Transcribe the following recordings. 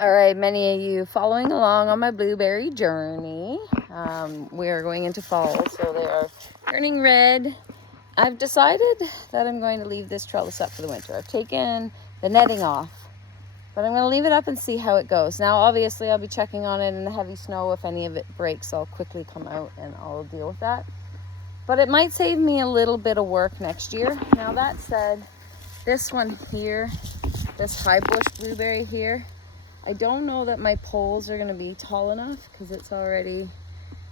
All right, many of you following along on my blueberry journey. We are going into fall, so they are turning red. I've decided that I'm going to leave this trellis up for the winter. I've taken the netting off, but I'm going to leave it up and see how it goes. Now, obviously, I'll be checking on it in the heavy snow. If any of it breaks, I'll quickly come out and I'll deal with that. But it might save me a little bit of work next year. Now, that said, this one here, this high bush blueberry here, I don't know that my poles are going to be tall enough because it's already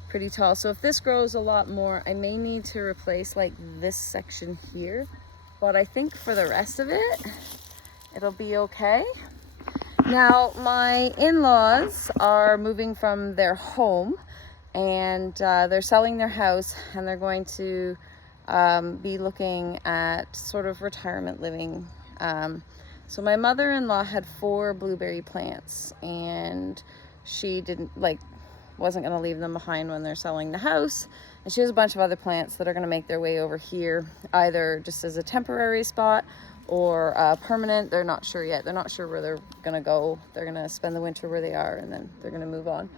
pretty tall. So if this grows a lot more, I may need to replace like this section here. But I think for the rest of it, it'll be okay. Now, my in-laws are moving from their home and they're selling their house, and they're going to be looking at sort of retirement living. So my mother-in-law had 4 blueberry plants, and she wasn't going to leave them behind when they're selling the house. And she has a bunch of other plants that are going to make their way over here, either just as a temporary spot or permanent. They're not sure yet. They're not sure where they're going to go. They're going to spend the winter where they are, and then they're going to move on.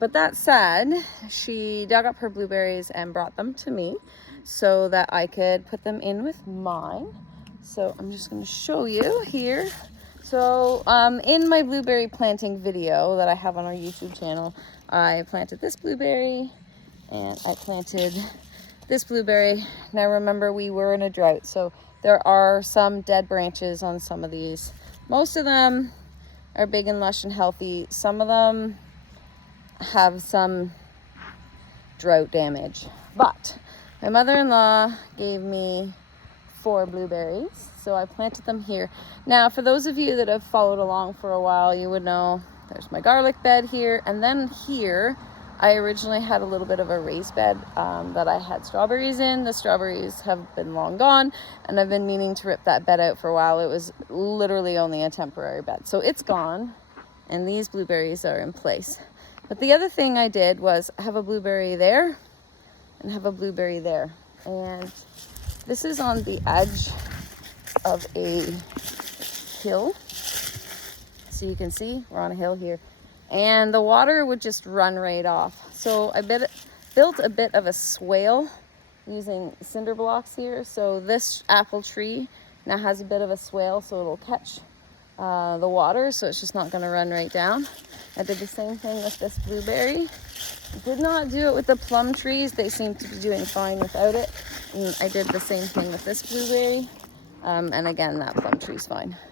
But that said, she dug up her blueberries and brought them to me so that I could put them in with mine. So I'm just going to show you here. So in my blueberry planting video that I have on our YouTube channel, I planted this blueberry and I planted this blueberry. Now remember, we were in a drought, so there are some dead branches on some of these. Most of them are big and lush and healthy. Some of them have some drought damage. But my mother-in-law gave me 4 blueberries, so I planted them here. Now, for those of you that have followed along for a while, you would know there's my garlic bed here, and then here I originally had a little bit of a raised bed that I had strawberries in. The strawberries have been long gone, and I've been meaning to rip that bed out for a while. It was literally only a temporary bed, so it's gone, and these blueberries are in place. But the other thing I did was have a blueberry there and have a blueberry there, and this is on the edge of a hill. So you can see we're on a hill here. And the water would just run right off. So I built a bit of a swale using cinder blocks here. So this apple tree now has a bit of a swale, so it'll catch the water, so it's just not going to run right down. I did the same thing with this blueberry. Did not do it with the plum trees. They seem to be doing fine without it. And I did the same thing with this blueberry. And again, that plum tree's fine.